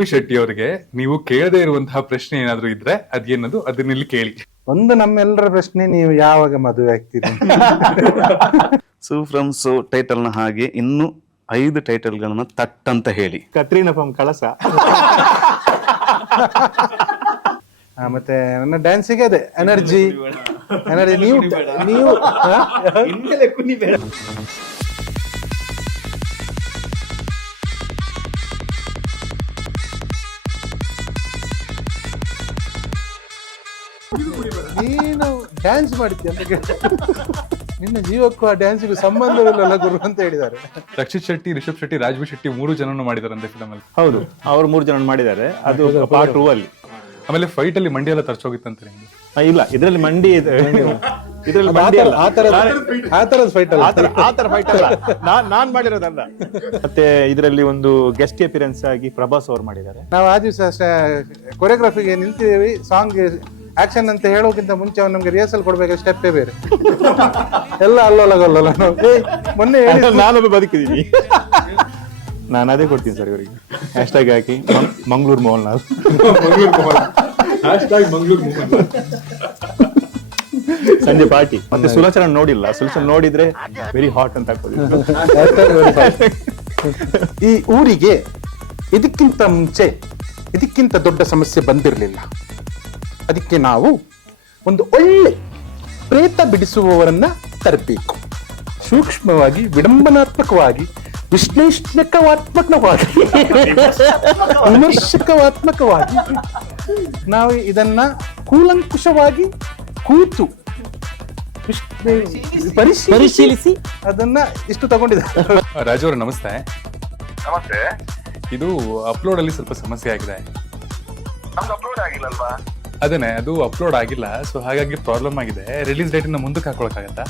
ರಾಜ್ಬಿ ಶೆಟ್ಟಿ ಅವರಿಗೆ ನೀವು ಕೇಳದೇ ಇರುವಂತಹ ಪ್ರಶ್ನೆ ಏನಾದ್ರು ಇದ್ರೆ ಅದೇನದು ಅದನ್ನ ಇಲ್ಲಿ ಕೇಳಿ. ಒಂದು ನಮ್ಮೆಲ್ಲರ ಪ್ರಶ್ನೆ, ನೀವು ಯಾವಾಗ ಮದುವೆ ಆಗ್ತೀರಿ? ಸೂ ಫ್ರಮ್ ಸೋ ಟೈಟಲ್ ನ ಹಾಗೆ ಇನ್ನು 5 ಟೈಟಲ್ಗಳನ್ನ ತಟ್ಟಂತ ಹೇಳಿ. ಕತ್ರೀನಾ ಫ್ರಮ್ ಕಳಸ. ಮತ್ತೆ ನನ್ನ ಡ್ಯಾನ್ಸಿಗೆ ಅದೇ ಎನರ್ಜಿ. ನೀವು ನೀನು ಡ್ಯಾನ್ಸ್ ಮಾಡ್ತೀಯ ಅಂತ ನಿನ್ನ ಜೀವಕ್ಕೂ ಆ ಡ್ಯಾನ್ಸಿಗೂ ಸಂಬಂಧವಿಲ್ಲ ಗುರು ಅಂತ ಹೇಳಿದ್ದಾರೆ. ರಕ್ಷಿತ್ ಶೆಟ್ಟಿ, ರಿಷಬ್ ಶೆಟ್ಟಿ, ರಾಜ್ಬಿ ಶೆಟ್ಟಿ 3 ಜನನು ಮಾಡಿದಾರಂತೆ ಫಿಲಮ್ ಅಲ್ಲಿ. ಹೌದು, ಅವ್ರು 3 ಜನ ಮಾಡಿದ್ದಾರೆ. ಅದು ಪಾರ್ಟ್ 2 ಅಲ್ಲಿ. ಆಮೇಲೆ ಫೈಟ್ ಅಲ್ಲಿ ಮಂಡಿ ಎಲ್ಲ ತರ್ಚೋಗಿತ್ತಂತೆ ನಿಮ್ಗೆ? ಇಲ್ಲ, ಇದ್ರಲ್ಲಿ ಮಂಡಿ ಇದ್ರಲ್ಲಿ ಆ ತರದ ಫೈಟ್ ಅಲ್ಲ, ಆತರ ಫೈಟ್ ಅಲ್ಲ, ನಾನ್ ಮಾಡಿರೋದಲ್ಲ. ಮತ್ತೆ ಇದರಲ್ಲಿ ಒಂದು ಗೆಸ್ಟ್ ಅಪಿಯರೆನ್ಸ್ ಆಗಿ ಪ್ರಭಾಸ್ ಅವ್ರು ಮಾಡಿದ್ದಾರೆ. ನಾವು ಆ ದಿವಸ ಕೊರಿಯೋಗ್ರಫಿಗೆ ನಿಲ್ತಿದ್ದೀವಿ, ಸಾಂಗ್ ಆಕ್ಷನ್ ಅಂತ ಹೇಳೋಕ್ಕಿಂತ ಮುಂಚೆ ಅವ್ನು ನಮ್ಗೆ ರಿಹರ್ಸಲ್ ಕೊಡ್ಬೇಕು, ಸ್ಟೆಪ್ಪೇ ಬೇರೆ ಎಲ್ಲ ಅಲ್ಲೋಲಗಲ್ಲ. ಮೊನ್ನೆ ನಾನೊಬ್ಬ ಬದುಕಿದೀನಿ, ನಾನು ಅದೇ ಕೊಡ್ತೀನಿ ಸರ್ ಇವರಿಗೆ. ಹ್ಯಾಶ್ಟ್ಯಾಗ್ ಹಾಕಿ ಮಂಗಳೂರು ಮೋಹನ್ ಲಾಲ್. ಸಂಜೆ ಪಾರ್ಟಿ. ಮತ್ತೆ ಸುಲೋಚನ ನೋಡಿಲ್ಲ, ಸುಲೋಚನ ನೋಡಿದ್ರೆ ವೆರಿ ಹಾಟ್ ಅಂತ ಹಾಕೋದು. ಈ ಊರಿಗೆ ಇದಕ್ಕಿಂತ ಮುಂಚೆ ಇದಕ್ಕಿಂತ ದೊಡ್ಡ ಸಮಸ್ಯೆ ಬಂದಿರಲಿಲ್ಲ. ಅದಕ್ಕೆ ನಾವು ಒಂದು ಒಳ್ಳೆ ಪ್ರೇತ ಬಿಡಿಸುವವರನ್ನ ತರಬೇಕು. ಸೂಕ್ಷ್ಮವಾಗಿ, ವಿಡಂಬನಾತ್ಮಕವಾಗಿ, ವಿಮರ್ಶಕಾತ್ಮಕವಾಗಿ ನಾವು ಇದನ್ನ ಕೂಲಂಕುಷವಾಗಿ ಕೂತು ಪರಿಶೀಲಿಸಿ ಅದನ್ನ ಇಷ್ಟು ತಗೊಂಡಿದ್ದಾರೆ. ರಾಜು ಅವರು ನಮಸ್ತೆ. ನಮಸ್ತೆ. ಇದು ಅಪ್ಲೋಡ್ ಅಲ್ಲಿ ಸ್ವಲ್ಪ ಸಮಸ್ಯೆ ಆಗಿದೆ. ನಮ್ದು ಅಪ್ಲೋಡ್ ಆಗಿಲ್ಲಲ್ವಾ? ಅದೇನೆ, ಅದು ಅಪ್ಲೋಡ್ ಆಗಿಲ್ಲ, ಸೊ ಹಾಗಾಗಿ ಪ್ರಾಬ್ಲಮ್ ಆಗಿದೆ. ರಿಲೀಸ್ ಡೇಟ್ ಇಂದ ಮುಂದಕ್ಕೆ ಹಾಕೊಳಕ್ಕಾಗತ್ತಾ?